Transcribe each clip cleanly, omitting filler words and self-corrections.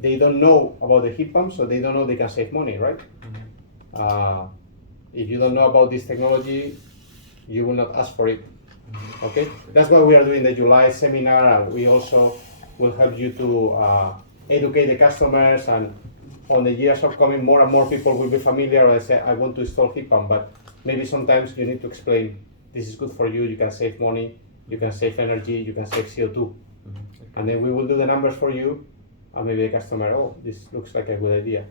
they don't know about the heat pump, so they don't know they can save money, right? If you don't know about this technology, you will not ask for it. Okay, that's why we are doing the July seminar, and we also will help you to educate the customers, and on the years upcoming, more and more people will be familiar. I say, I want to install heat pump, but maybe sometimes you need to explain, this is good for you, you can save money, you can save energy, you can save CO2. And then we will do the numbers for you, and maybe the customer, oh, this looks like a good idea.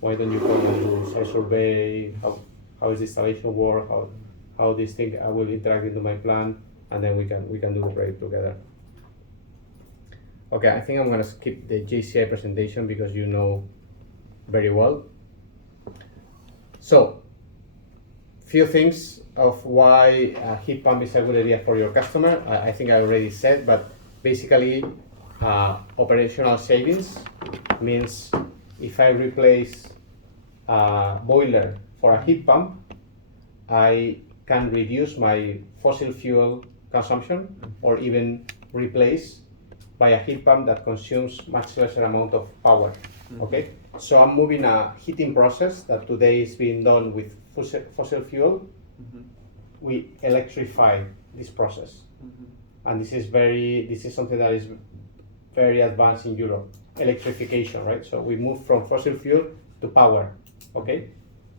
Why don't you come and do a survey, how is the installation work, how this thing will interact into my plan, and then we can do the project together. Okay, I think I'm gonna skip the JCI presentation because you know very well. So, few things of why a heat pump is a good idea for your customer. I think I already said, but basically, operational savings means if I replace a boiler for a heat pump, I can reduce my fossil fuel consumption, or even replace by a heat pump that consumes much lesser amount of power. Okay, so I'm moving a heating process that today is being done with fossil fuel. We electrify this process, and this is something that is very advanced in Europe. Electrification, right? So we move from fossil fuel to power. Okay,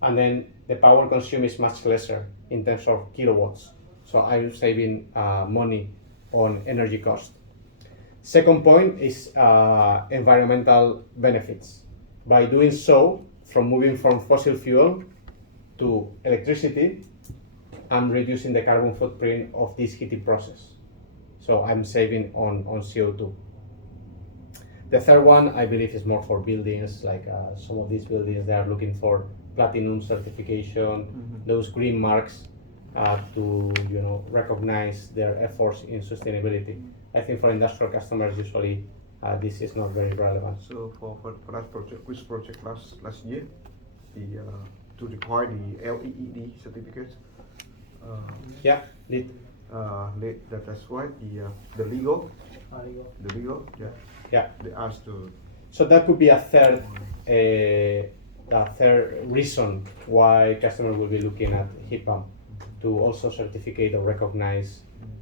and then the power consumed is much lesser in terms of kilowatts. So I'm saving money on energy cost. Second point is environmental benefits. By doing so, from moving from fossil fuel to electricity, I'm reducing the carbon footprint of this heating process. So I'm saving on CO2. The third one, I believe, is more for buildings, like some of these buildings, they are looking for platinum certification, those green marks to recognize their efforts in sustainability. I think for industrial customers, usually this is not very relevant. So for that project, which project last year, the to require the LEED certificate? Yeah, that's why the legal, yeah. Yeah. They asked to. So that could be a third reason why customers will be looking at heat pump, to also certificate or recognize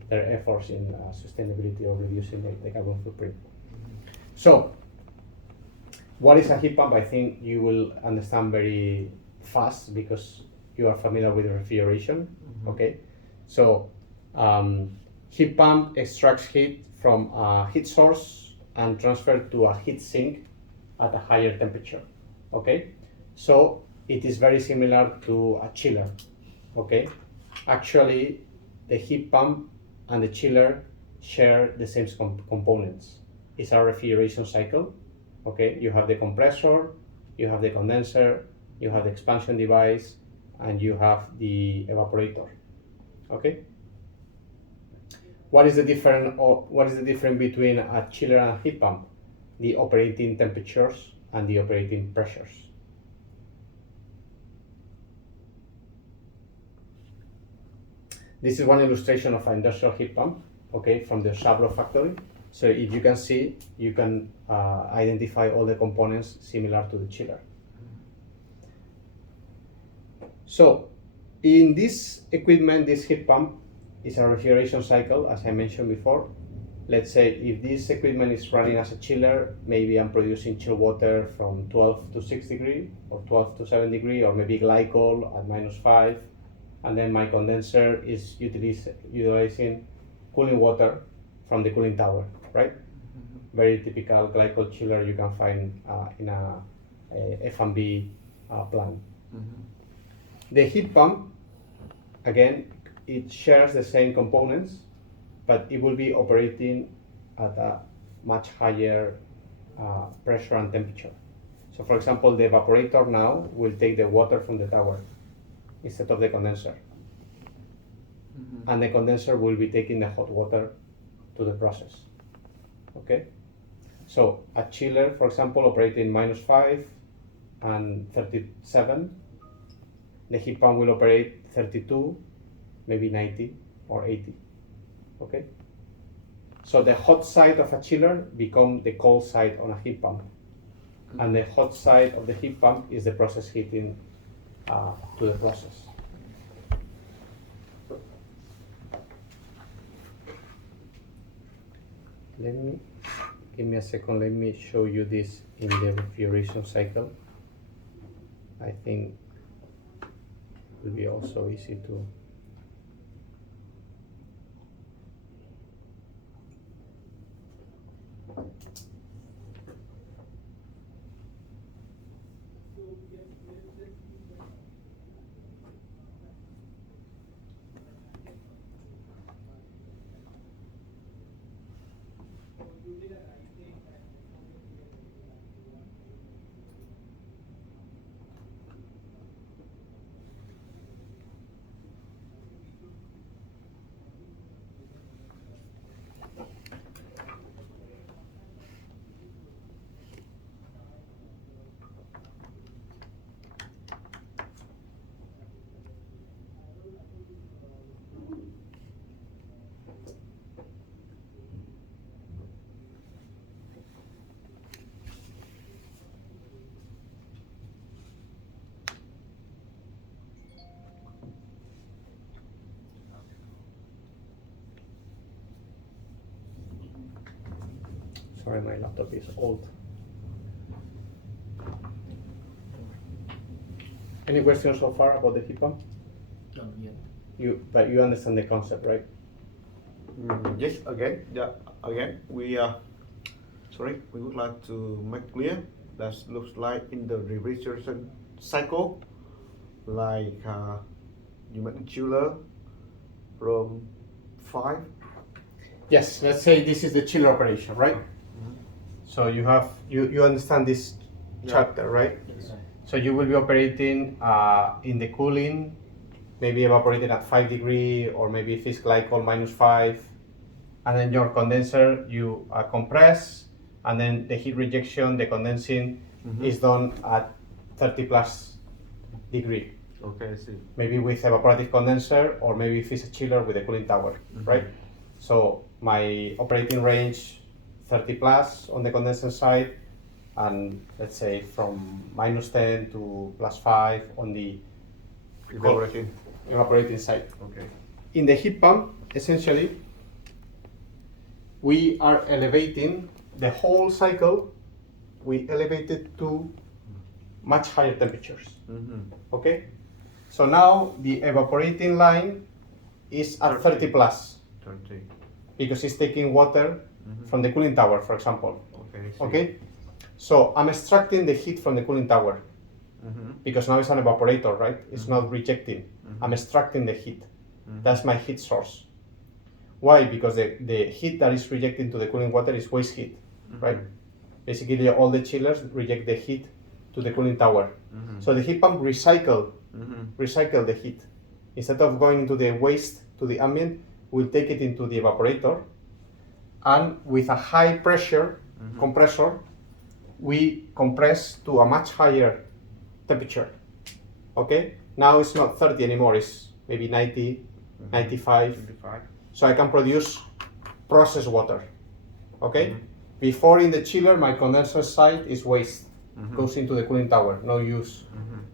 their efforts in sustainability or reducing the carbon footprint. So, what is a heat pump? I think you will understand very fast because you are familiar with refrigeration. Okay, so heat pump extracts heat from a heat source and transferred to a heat sink at a higher temperature. Okay, so it is very similar to a chiller. Okay, actually, the heat pump and the chiller share the same components. It's a refrigeration cycle. Okay, you have the compressor, you have the condenser, you have the expansion device, and you have the evaporator. Okay. What is the difference between a chiller and a heat pump? The operating temperatures and the operating pressures. This is one illustration of an industrial heat pump, okay, from the Shabro factory. So if you can see, you can identify all the components similar to the chiller. So in this equipment, this heat pump is a refrigeration cycle, as I mentioned before. Let's say if this equipment is running as a chiller, maybe I'm producing chill water from 12 to 6 degrees, or 12 to 7 degrees, or maybe glycol at -5. And then my condenser is utilizing cooling water from the cooling tower, right? Very typical glycol chiller you can find in a F&B plant. The heat pump, again, it shares the same components, but it will be operating at a much higher pressure and temperature. So for example, the evaporator now will take the water from the tower instead of the condenser. And the condenser will be taking the hot water to the process. Okay? So a chiller, for example, operating -5 and 37, the heat pump will operate 32, maybe 90 or 80. Okay? So the hot side of a chiller become the cold side on a heat pump. and the hot side of the heat pump is the process heating to the process. Give me a second, let me show you this in the refrigeration cycle. I think it will be also easy to. Sorry, my laptop is old. Any questions so far about the heat pump? But you understand the concept, right? Yes, again, we would like to make clear that looks like in the refrigeration cycle, like you make a chiller from 5. Yes, let's say this is the chiller operation, right? So you understand this chapter, right? Yes. So you will be operating in the cooling, maybe evaporating at 5 degrees, or maybe if it's glycol -5, and then your condenser you compress, and then the heat rejection, the condensing is done at 30+ degree. Okay, I see. Maybe with evaporative condenser, or maybe if it's a chiller with a cooling tower, right? So my operating range 30+ on the condenser side, and let's say from -10 to +5 on the evaporating side. Okay. In the heat pump, essentially, we are elevating the whole cycle. We elevate it to much higher temperatures. Okay, so now the evaporating line is at 30+, 30. because it's taking water from the cooling tower, for example. Okay, I see. Okay, so I'm extracting the heat from the cooling tower, because now it's an evaporator, right? It's not rejecting. I'm extracting the heat. That's my heat source. Why? Because the heat that is rejecting to the cooling water is waste heat, right? Basically, all the chillers reject the heat to the cooling tower. So the heat pump recycle the heat. Instead of going into the waste to the ambient, we'll take it into the evaporator, and with a high pressure compressor, we compress to a much higher temperature. Okay, now it's not 30 anymore, it's maybe 90, 95. So I can produce processed water. Okay, before in the chiller, my condenser side is waste, goes into the cooling tower, no use.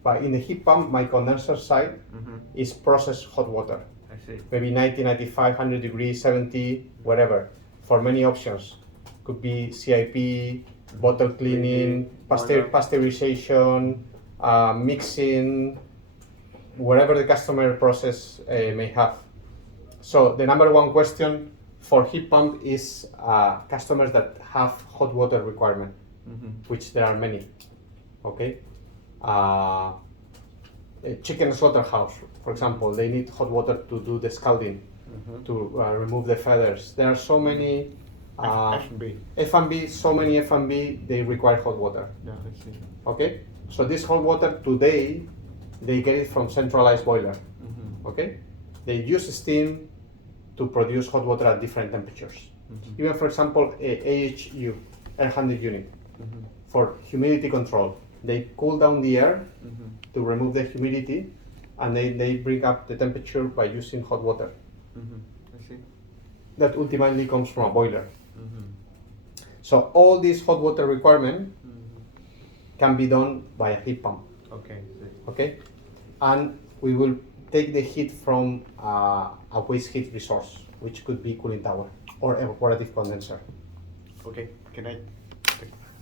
But in the heat pump, my condenser side is processed hot water. I see. Maybe 90, 95, 100 degrees, 70, whatever, for many options. Could be CIP, bottle cleaning, pasteurization, mixing, whatever the customer process may have. So the number one question for heat pump is customers that have hot water requirement, which there are many. Okay, chicken slaughterhouse, for example, they need hot water to do the scalding, to remove the feathers. There are so many F&B, so many F&B, they require hot water. Yeah, I see. Okay, so this hot water today, they get it from centralized boiler. Okay, they use steam to produce hot water at different temperatures. Even, for example, AHU, air handling unit, for humidity control. They cool down the air to remove the humidity, and they bring up the temperature by using hot water. I see. That ultimately comes from a boiler. So all these hot water requirement can be done by a heat pump. Okay. Okay, and we will take the heat from a waste heat resource, which could be cooling tower or evaporative condenser. Okay. Can I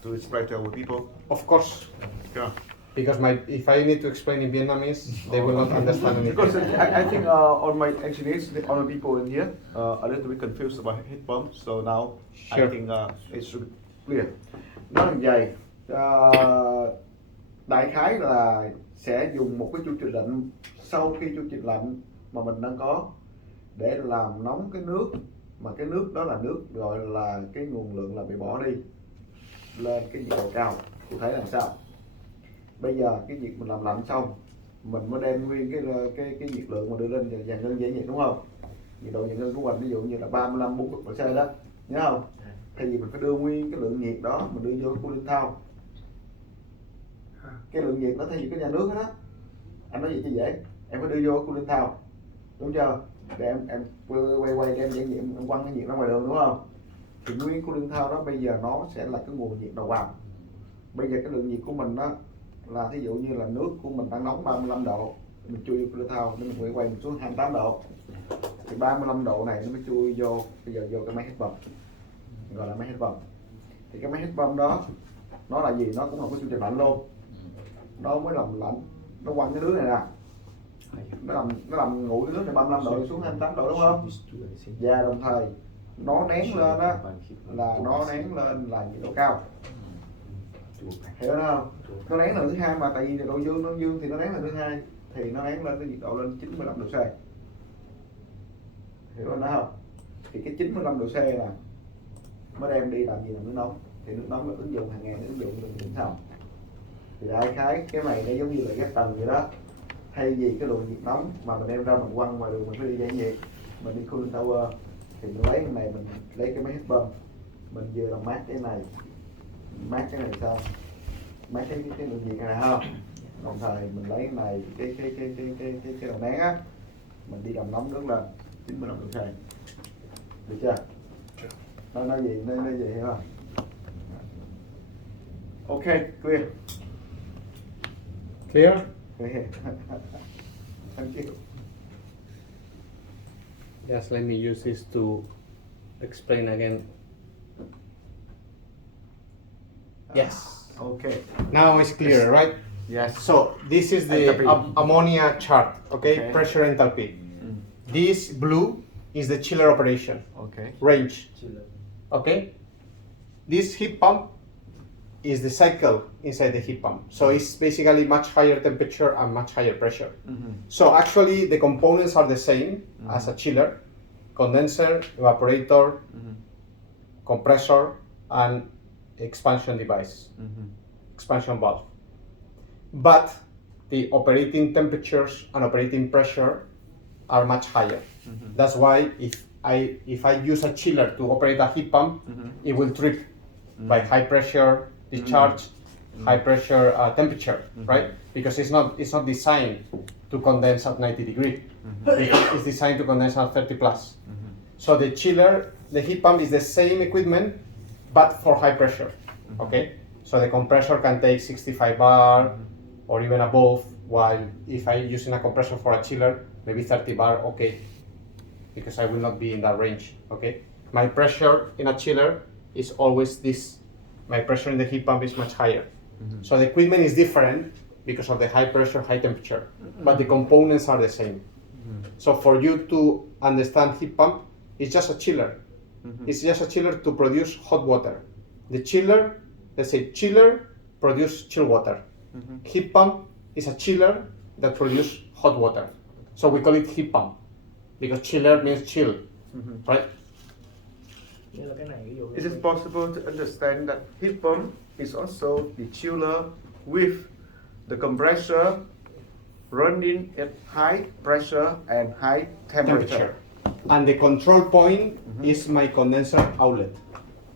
to explain to our people? Of course, Yeah. because if I need to explain in Vietnamese, they will not understand anything. Because I think all my engineers, all the people in here, a little bit confused about heat pump. So now Sure. I think it should be clear. Nó là vậy. Đại khái là sẽ dùng một cái chu trình lạnh sau khi chu trình lạnh mà mình đang có để làm nóng cái nước, mà cái nước đó là nước gọi là cái nguồn lượng là bị bỏ đi lên cái nhiệt độ cao. Cụ thể làm sao? Bây giờ cái việc mình làm lạnh xong, mình mới đem nguyên cái nhiệt lượng mà đưa lên dàn ngưng giải nhiệt, đúng không? Nhiệt độ dàn ngưng của mình ví dụ như là 35-40 độ C đó, nhớ không? Thì mình phải đưa nguyên cái lượng nhiệt đó mình đưa vô cooling tower. Cái lượng nhiệt nó thay vì cái nhà nước đó, anh nói gì cho dễ, em phải đưa vô cooling tower, đúng chưa? Để em quay đem giải nhiệt, em quăng cái nhiệt ra ngoài đường, đúng không? Thì nguyên cooling tower đó bây giờ nó sẽ là cái nguồn nhiệt đầu vào. Bây giờ cái lượng nhiệt của mình đó là thí dụ như là nước của mình đang nóng 35 độ, mình chui vô cooling tower nên mình quay mình xuống 28 độ, thì 35 độ này nó mới chui vô, bây giờ vô cái máy heat pump, gọi là máy heat pump. Thì cái máy heat pump đó nó là gì? Nó cũng là cái chu trình lạnh luôn, nó mới làm lạnh, nó quăng cái nước này nè, nó làm nguội cái nước này 35 độ xuống 28 độ, đúng không? Và đồng thời nó nén lên đó là nó nén lên là nhiệt độ cao, hiểu không? Nó nén lần thứ hai mà tại vì nhiệt độ dương, nó dương thì nó nén lần thứ hai, thì nó nén lên cái nhiệt độ lên 95 độ C, hiểu không? Thì cái 95 độ C là mới đem đi làm gì? Làm nước nóng. Thì nước nóng là ứng dụng hàng ngàn ứng dụng như sau. Thì đại khái cái này nó giống như là gas tầng vậy đó. Thay vì cái luồng nhiệt nóng mà mình đem ra mình quăng ngoài đường, mình phải đi giải nhiệt, mình đi cooling tower, thì mình lấy cái này, mình lấy cái máy heat pump, mình vừa làm mát cái này, mát cái này sao? Mát cái luồng nhiệt này không? Đồng thời mình lấy cái này, cái đầu nén á, mình đi làm nóng nước lên 95 độ C. Được chưa? Nó nói gì? Nó gì hiểu không? Ok, clear. Clear? Clear. Thank you. Yes, let me use this to explain again. Yes. Okay. Now it's clear, right? Yes. So this is the Enthalpy. ammonia chart, okay? Okay. Pressure enthalpy. This blue is the chiller operation Okay. range, okay? This heat pump is the cycle inside the heat pump. So it's basically much higher temperature and much higher pressure. So actually the components are the same as a chiller: condenser, evaporator, compressor, and expansion device, expansion valve. But the operating temperatures and operating pressure are much higher. That's why if I use a chiller to operate a heat pump, it will trip by high pressure discharge, high pressure temperature, right? Because it's not designed to condense at 90 degrees. It's designed to condense at 30 plus. So the chiller, the heat pump is the same equipment, but for high pressure, okay? So the compressor can take 65 bar or even above, while if I'm using a compressor for a chiller, maybe 30 bar, okay, because I will not be in that range, okay? My pressure in a chiller is always this. My pressure in the heat pump is much higher. So the equipment is different because of the high pressure, high temperature, but the components are the same. So for you to understand heat pump, it's just a chiller. It's just a chiller to produce hot water. The chiller, let's say chiller produce chill water. Heat pump is a chiller that produce hot water. So we call it heat pump because chiller means chill, right? Như là cái này ví dụ Is it possible to understand that heat pump is also the chiller with the compressor running at high pressure and high temperature? And the control point is my condenser outlet,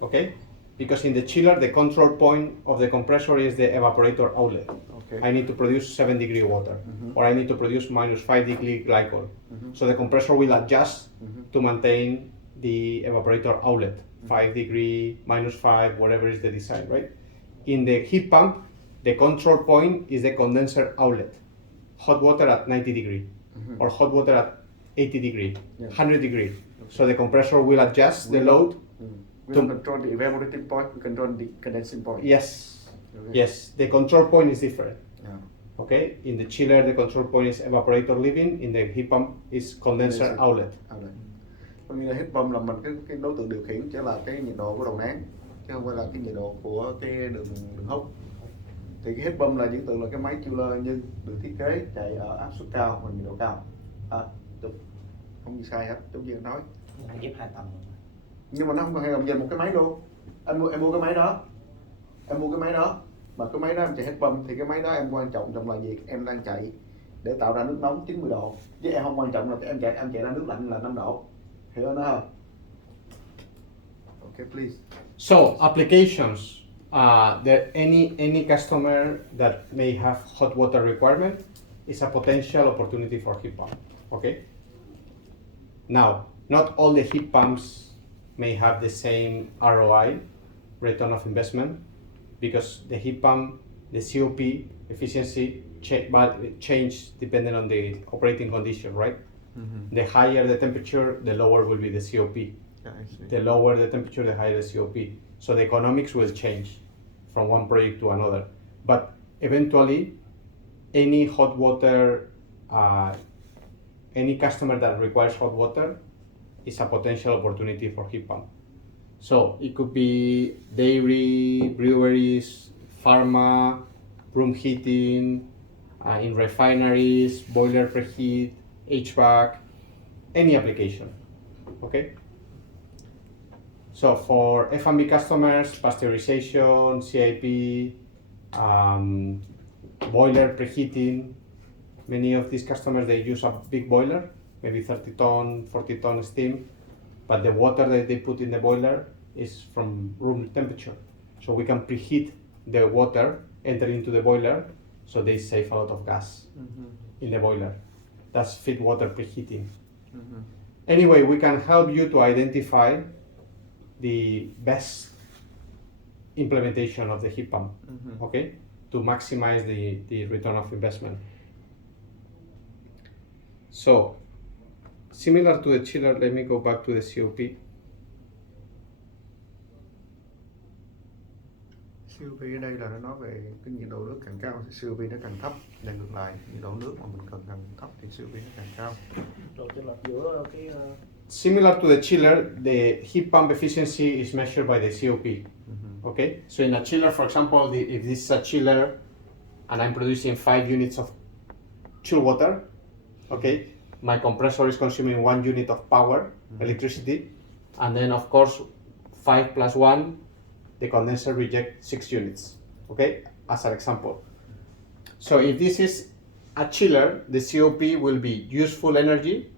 okay? Because in the chiller, the control point of the compressor is the evaporator outlet. Okay. I need to produce 7-degree water, or I need to produce minus 5-degree glycol. So the compressor will adjust to maintain the evaporator outlet, 5 degree, minus 5, whatever is the design, right? In the heat pump, The control point is the condenser outlet. Hot water at 90 degree or hot water at 80 degree, Yeah. 100 degree. So the compressor will adjust the load. We don't control the evaporating point, we control the condensing point. Yes, Okay. yes, the control point is different. Yeah. Okay, in the chiller the control point is evaporator leaving, in the heat pump is condenser Condenser. outlet. À, đấy. Có nghĩa là heat pump là mình cái đối tượng điều khiển sẽ là cái nhiệt độ của đầu nén chứ không phải là cái nhiệt độ của cái đường hút. Thì cái heat pump là những tượng là cái máy chiller nhưng được thiết kế chạy ở áp suất cao và nhiệt độ cao. Đúng. Không gì sai hết, giống như anh nói. Anh ghép 2 tầng. Nhưng mà nó không còn hay làm về một cái máy luôn. Em mua cái máy đó, mà cái máy đó em chạy heat pump thì cái máy đó em quan trọng là gì? Em đang chạy để tạo ra nước nóng 90 độ, chứ em không quan trọng là em chạy ra nước lạnh là 5 độ. Hiểu không? Okay, please. So applications, there any customer that may have hot water requirement is a potential opportunity for heat pump. Okay. Now, not all the heat pumps may have the same ROI, return of investment, because the heat pump, the COP efficiency change depending on the operating condition, right? The higher the temperature, the lower will be the COP. Yeah, I see. The lower the temperature, the higher the COP. So the economics will change from one project to another. But eventually, any hot water, any customer that requires hot water is a potential opportunity for heat pump. So it could be dairy, breweries, pharma, room heating, in refineries, boiler preheat, HVAC, any application. Okay. So for F&B customers, pasteurization, CIP, boiler preheating, many of these customers, they use a big boiler, maybe 30 ton, 40 ton steam, but the water that they put in the boiler is from room temperature. So we can preheat the water enter into the boiler, so they save a lot of gas in the boiler. That's feed water preheating. Anyway, we can help you to identify the best implementation of the heat pump, okay, to maximize the return of investment. So, similar to the chiller, let me go back to the COP. COP ở đây là nó nói về cái nhiệt độ nước càng cao thì COP nó càng thấp, và ngược lại nhiệt độ nước mà mình cần càng thấp thì COP nó càng cao. Độ chênh lệch giữa cái Similar to the chiller, the heat pump efficiency is measured by the COP. Okay, so in a chiller, for example, if this is a chiller and I'm producing 5 units of chill water, okay, my compressor is consuming 1 unit of power, electricity, and then of course 5 plus 1, the condenser rejects 6 units, okay, as an example. So if this is a chiller, the COP will be useful energy,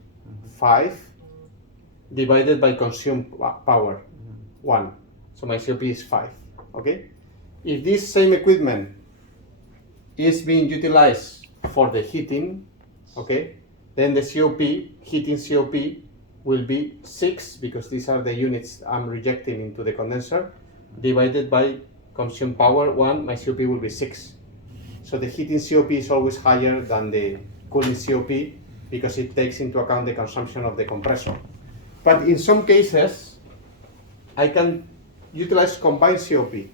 5, divided by consumed power, 1. So my COP is 5, okay? If this same equipment is being utilized for the heating, okay, then the COP, heating COP, will be 6, because these are the units I'm rejecting into the condenser, divided by consumed power, 1, my COP will be 6. So the heating COP is always higher than the cooling COP, because it takes into account the consumption of the compressor. But in some cases, I can utilize combined COP,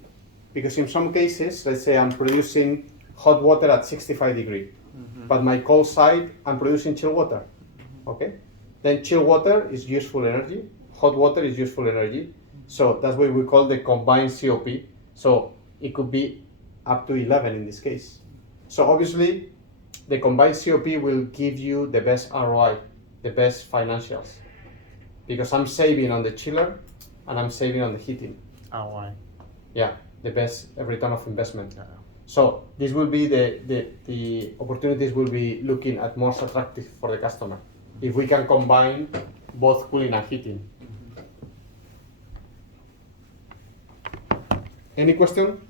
because in some cases, let's say I'm producing hot water at 65 degrees, but my cold side, I'm producing chill water, okay? Then chill water is useful energy, hot water is useful energy, so that's what we call the combined COP. So it could be up to 11 in this case. So obviously, the combined COP will give you the best ROI, the best financials, because I'm saving on the chiller and I'm saving on the heating. ROI. Yeah, the best return of investment. Yeah. So this will be the opportunities will be looking at most attractive for the customer if we can combine both cooling and heating. Any question?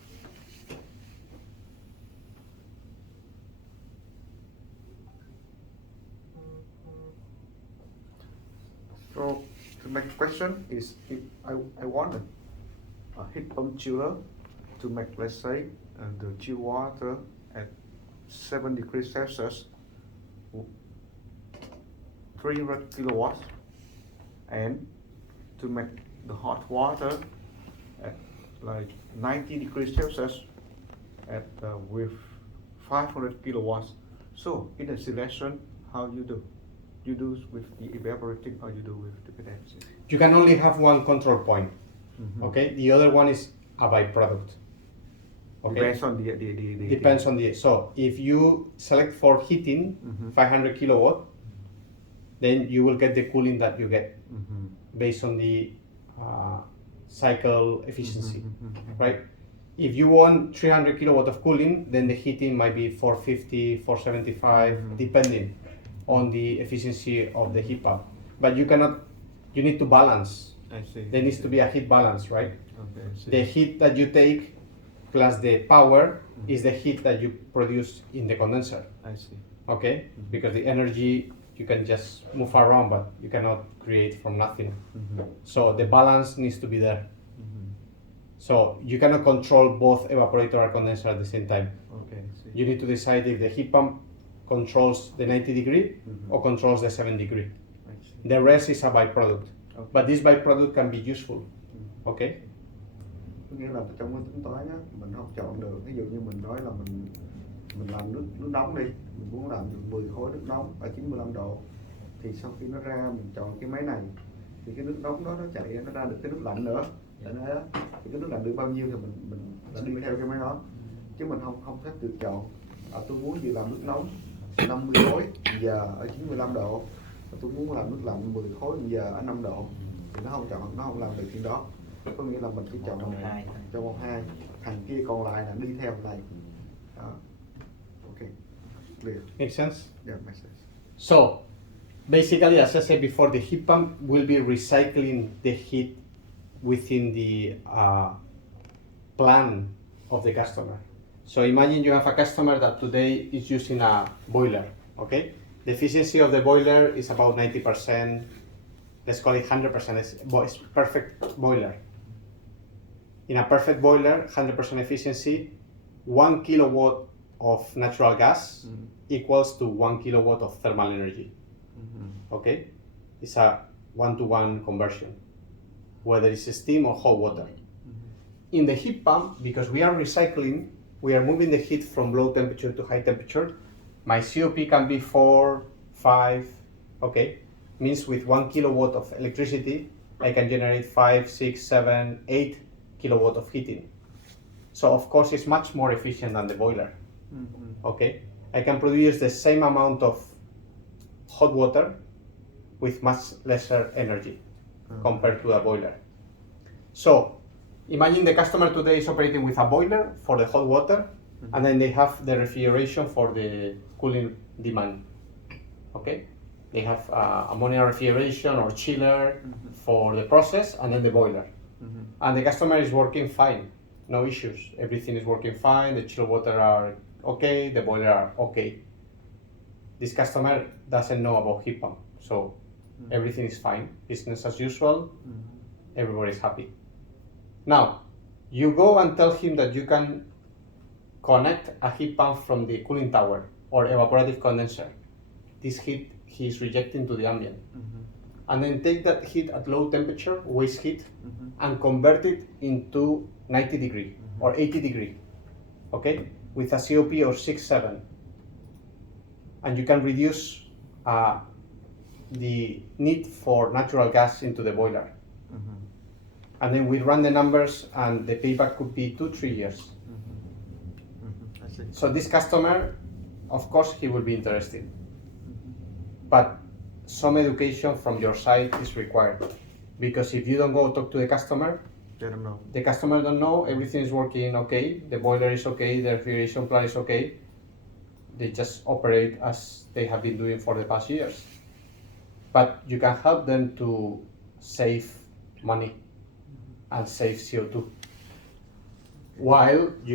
So the next question is, if I wanted a heat pump chiller to make, let's say, the chill water at 7 degrees Celsius, 300 kilowatts, and to make the hot water at like 90 degrees Celsius at with 500 kilowatts. So in the selection, how you do? You do with the evaporating or you do with the condensing? You can only have one control point. Mhm. Okay, the other one is a byproduct. Okay, Depends on the depends on the. So if you select for heating Mhm. 500 kilowatt, then you will get the cooling that you get Mhm. based on the cycle efficiency, Mhm. right? If you want 300 kilowatt of cooling, then the heating might be 450, 475, Mhm. depending on the efficiency of the heat pump. But you cannot, you need to balance. I see. There needs to be a heat balance, right? Okay, I see. The heat that you take plus the power is the heat that you produce in the condenser, I see. okay? Because the energy you can just move around, but you cannot create from nothing. Mhm. So the balance needs to be there. Mhm. So you cannot control both evaporator and condenser at the same time. Okay, I see. You need to decide if the heat pump controls the 90 degree Mhm. or controls the 7 degree. I see. The rest is a byproduct. Okay. But this byproduct can be useful, Mhm. okay? Có nghĩa là trong cái tính toán á, mình không chọn được. Ví dụ như mình nói là mình làm nước nóng đi, mình muốn làm được 10 khối nước nóng ở 95 độ, thì sau khi nó ra mình chọn cái máy này, thì cái nước nóng đó nó chạy nó ra được cái nước lạnh nữa. Tại đó thì cái nước lạnh được bao nhiêu thì mình đi theo cái máy đó, chứ mình không phép tự chọn. Tôi muốn gì làm nước nóng 50 khối giờ ở 95 độ, và tôi muốn làm nước lạnh 10 khối giờ ở 5 độ, thì nó không làm được chuyện đó. Có nghĩa là mình chỉ chọn trong hai. trong một hai, thằng kia còn lại là đi theo này. Đó. Ok, clear. Make sense? Yeah, makes sense. So basically, as I said before, the heat pump will be recycling the heat within the plan of the customer. So imagine you have a customer that today is using a boiler, okay? The efficiency of the boiler is about 90%, let's call it 100%, it's perfect boiler. In a perfect boiler, 100% efficiency, 1 kilowatt of natural gas Mhm. equals to 1 kilowatt of thermal energy, Mhm. okay? It's a one-to-one conversion, whether it's steam or hot water. In the heat pump, because we are recycling, we are moving the heat from low temperature to high temperature. My COP can be 4, 5, okay? Means with 1 kilowatt of electricity, I can generate 5, 6, 7, 8 kilowatt of heating. So of course it's much more efficient than the boiler, Mhm. okay? I can produce the same amount of hot water with much lesser energy compared to a boiler. So imagine the customer today is operating with a boiler for the hot water, and then they have the refrigeration for the cooling demand. Okay, they have ammonia refrigeration or chiller for the process, and then the boiler. Mhm. And the customer is working fine, no issues. Everything is working fine. The chill water are okay, the boiler are okay. This customer doesn't know about heat pump, so everything is fine, business as usual. Everybody's happy. Now, you go and tell him that you can connect a heat pump from the cooling tower or evaporative condenser. This heat he is rejecting to the ambient. Mhm. And then take that heat at low temperature, waste heat, Mhm. and convert it into 90 degree or 80 degree, okay, with a COP of 6, 7. And you can reduce the need for natural gas into the boiler. Mhm. And then we run the numbers and the payback could be 2, 3 years. Mhm. I see. So this customer, of course, he will be interested. But some education from your side is required. Because if you don't go talk to the customer, They don't know. the customer don't know, everything is working okay, the boiler is okay, the refrigeration plant is okay. They just operate as they have been doing for the past years. But you can help them to save money and save CO2 while you